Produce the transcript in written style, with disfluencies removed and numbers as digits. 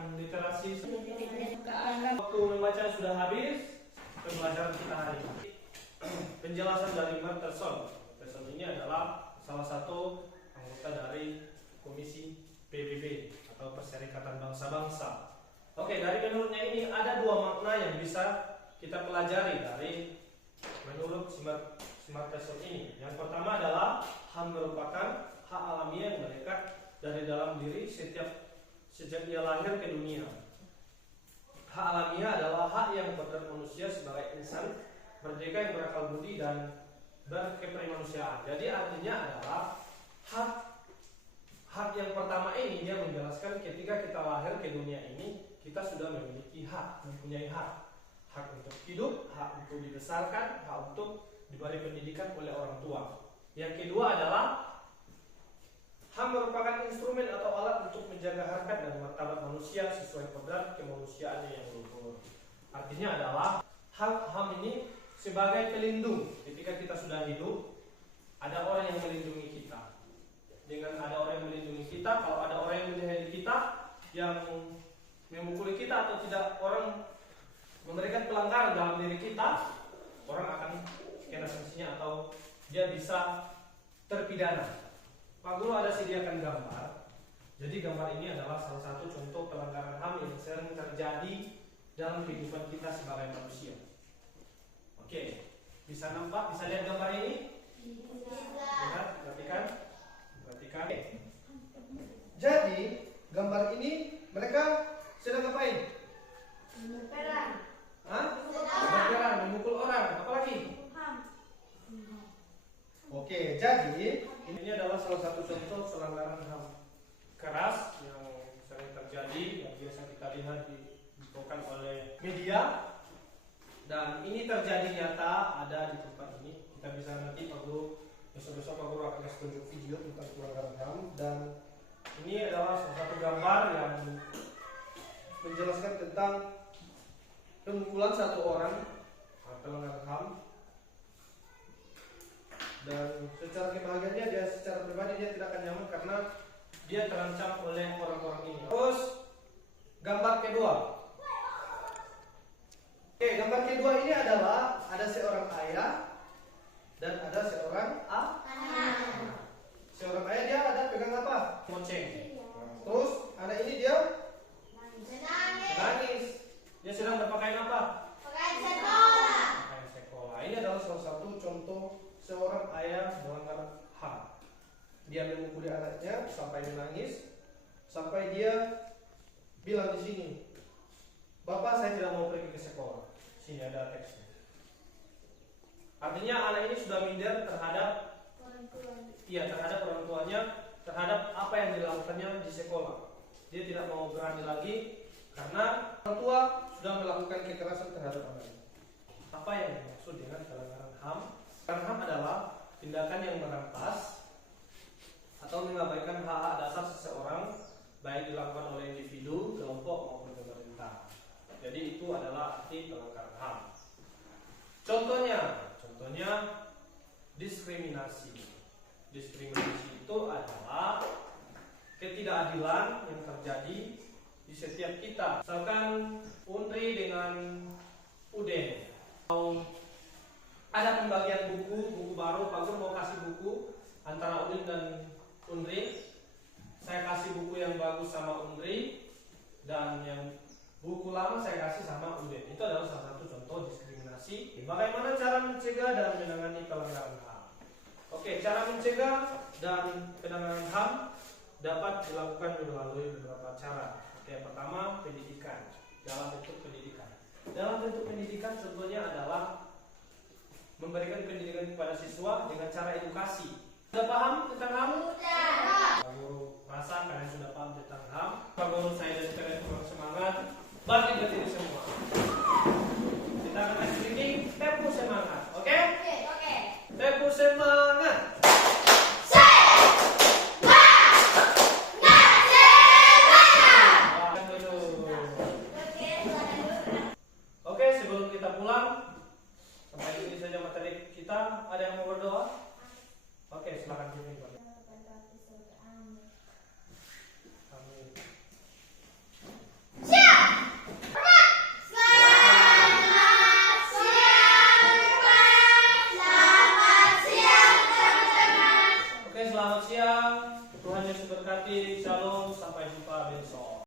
meningkatkan literasi. Waktu membaca sudah habis, pembelajaran kita hari ini. Penjelasan dari Matterson. Matterson ini adalah salah satu anggota dari Komisi PBB atau Perserikatan Bangsa-Bangsa. Oke, dari menurutnya ini ada dua makna yang bisa kita pelajari dari menurut si Matterson ini. Yang pertama adalah HAM merupakan hak alamiah yang melekat dari dalam diri sejak ia lahir ke dunia. Hak alamiah adalah hak yang kodrat manusia sebagai insan merdeka yang berakal budi dan berkepremanusiaan. Jadi artinya adalah hak yang pertama ini dia menjelaskan ketika kita lahir ke dunia ini kita sudah memiliki hak, mempunyai hak. Hak untuk hidup, hak untuk dibesarkan, hak untuk diberi pendidikan oleh orang tua. Yang kedua adalah HAM merupakan instrumen atau alat untuk menjaga harkat dan martabat manusia sesuai kodrat kemanusiaannya yang luhur. Artinya adalah HAM ini sebagai pelindung. Ketika kita sudah hidup, ada orang yang melindungi kita. Dengan ada orang yang melindungi kita, kalau ada orang yang menjahili kita, yang memukuli kita atau tidak orang memberikan pelanggaran dalam diri kita, orang akan kena sanksinya atau dia bisa terpidana. Pak Guru ada sediakan gambar. Jadi gambar ini adalah salah satu contoh pelanggaran HAM yang sering terjadi dalam kehidupan kita sebagai manusia. Oke, bisa nampak, bisa lihat gambar ini? Lihat, perhatikan. Jadi gambar ini mereka sedang ngapain? Berperang, memukul orang. Apalagi? Oke, jadi ini adalah salah satu contoh pelanggaran HAM keras yang sering terjadi, yang biasa kita lihat dilakukan oleh media. Dan ini terjadi nyata ada di tempat ini. Kita bisa nanti Pak Guru, besok-besok Pak Guru akan kasih tunjuk video tentang pelanggaran HAM. Dan ini adalah salah satu gambar yang menjelaskan tentang pemukulan satu orang pelanggar HAM. Dan secara kebahagiaannya dia secara pribadi dia tidak akan nyaman karena dia terancam oleh orang-orang ini. Terus gambar kedua. Oke, gambar kedua ini adalah ada seorang ayah dan ada seorang anak. Seorang ayah dia ada pegang apa? Moceng. Terus anak ini dia menangis. Dia sedang berpakaian apa? Pakaian sekolah. Ini adalah salah satu contoh seorang ayah melanggar HAM. Dia memukuli anaknya sampai menangis, sampai dia bilang di sini, "Bapak, saya tidak mau pergi ke sekolah." Sini ada teksnya. Artinya anak ini sudah minder terhadap orang tuanya, terhadap apa yang dilakukannya di sekolah. Dia tidak mau berani lagi karena orang tua sudah melakukan kekerasan terhadap anaknya. Apa yang dimaksud dengan pelanggaran HAM? Pelanggaran HAM adalah tindakan yang merampas atau mengabaikan hak-hak dasar seseorang, baik dilakukan oleh individu, kelompok maupun pemerintah. Jadi itu adalah arti pelanggaran HAM. Contohnya diskriminasi. Diskriminasi itu adalah ketidakadilan yang terjadi di setiap kita. Misalkan Undri dengan Uden. Ada pembagian buku baru, Pak Guru mau kasih buku antara Udin dan Undri. Saya kasih buku yang bagus sama Undri dan yang buku lama saya kasih sama Udin. Itu adalah salah satu contoh diskriminasi. Bagaimana cara mencegah dan menangani pelanggaran HAM? Oke, cara mencegah dan penanganan HAM dapat dilakukan melalui beberapa cara. Oke, yang pertama pendidikan, dalam bentuk pendidikan. Dalam bentuk pendidikan contohnya adalah memberikan pendidikan kepada siswa dengan cara edukasi. Sudah paham tentang HAM? Sudah. Pak Guru rasa kalian sudah paham tentang HAM. Pak Guru saya dan kalian kurang semangat. Bagi